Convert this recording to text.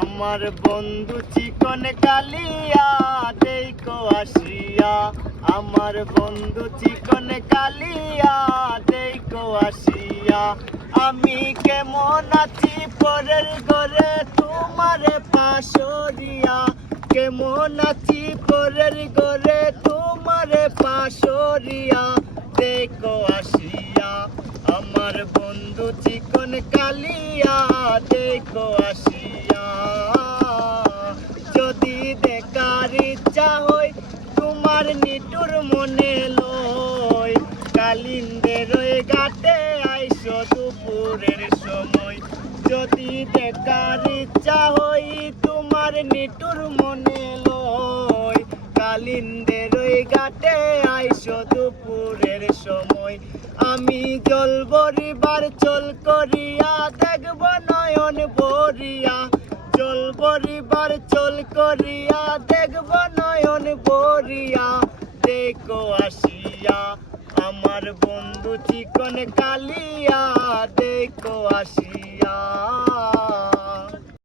আমার বন্ধু চিকন কালিয়া দেখো আসিয়া, আমার বন্ধু চিকন কালিয়া দেখো আসিয়া। আমি কেমন আছি পরের ঘরে তোমারে পাশরিয়া, কেমন আছি পরের ঘরে তোমারে পাশরিয়া দেখো আসিয়া। আমার বন্ধু চিকন কালিয়া দেখো আসিয়া। যদি দেখার ইচ্ছা হয় তোমার নিটুর মনে লয়, কালিন্দের ওই ঘাটে আইসো দুপুরের সময়। যদি দেখার ইচ্ছা হয় তোমার নিটুর মনে লয়, কালিন্দের ওই ঘাটে আইসো দুপুরের সময়। আমি জল বরিবার চল করিয়া দেখব নয়ন ভরিয়া, জল বরিবার চল করিয়া দেখব নয়ন ভরিয়া দেখো আসিয়া। আমার বন্ধু চিকন কালিয়া দেখো আসিয়া।